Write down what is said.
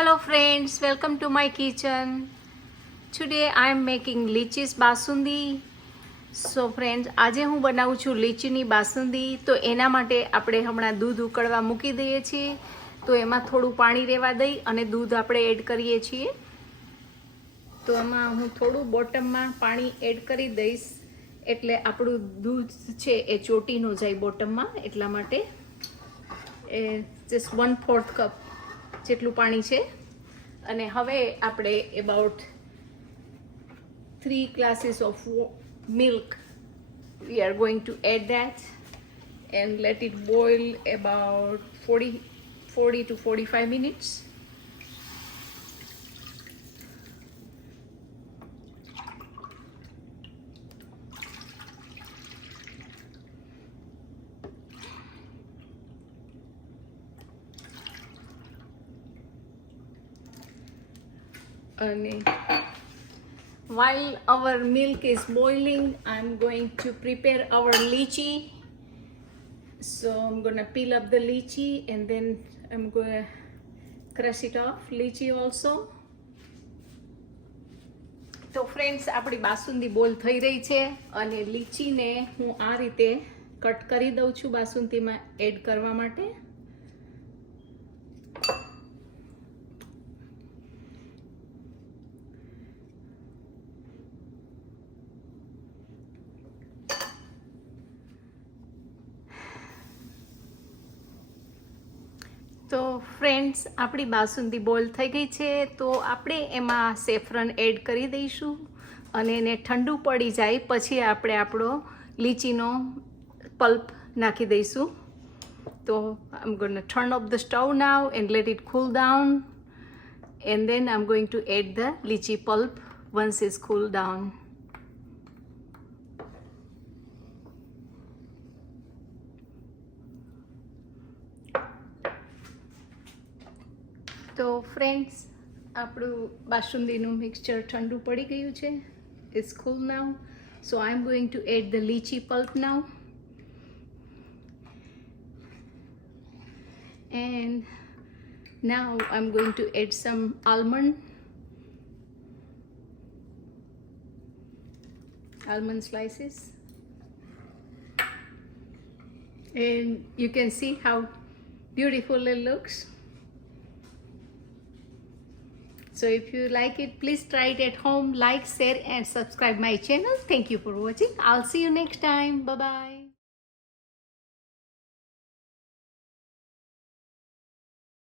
Hello friends, welcome to my kitchen. Today I am making lychees basundi. So friends, આજે હું બનાવું છું લીચીની બાસુંદી. તો એના માટે આપણે હમણાં દૂધ ઉકળવા મૂકી દઈએ છીએ. તો એમાં થોડું પાણી રહેવા દઈ અને દૂધ આપણે એડ કરીએ છીએ. તો એમાં હું થોડું બોટમમાં પાણી એડ કરી દઈશ, એટલે આપણું દૂધ છે એ ચોટી ન જાય બોટમમાં. એટલા માટે એ જસ્ટ 1/4 કપ જેટલું પાણી છે. અને હવે આપણે about 3 glasses of milk we are going to add that and let it boil about 40 to 45 minutes. And while our milk is boiling, I'm going to prepare our lychee. So I'm gonna peel up the lychee and then I'm gonna crush it off, lychee also. તો friends, આપણી બાસુંદી બોલ થઈ રહી છે અને લીચીને હું આ રીતે કટ કરી દઉં છું બાસુંદીમાં એડ કરવા માટે. તો ફ્રેન્ડ્સ, આપણી બાસુંદી બોલ થઈ ગઈ છે. તો આપણે એમાં સેફ્રન એડ કરી દઈશું અને એને ઠંડુ પડી જાય પછી આપણે આપણો લીચીનો પલ્પ નાખી દઈશું. તો I am going to turn off the stove now and let it cool down and then I am going to add the lychee pulp once is cool down. તો ફ્રેન્ડ્સ, આપણું બાસુંદીનું મિક્સચર ઠંડુ પડી ગયું છે. It's cool now. So I am going to add the lychee pulp now. And now I am going to add some almond slices. And you can see how beautiful it looks. So if you like it, please try it at home. Like, share and subscribe my channel. Thank you for watching. I'll see you next time. Bye bye.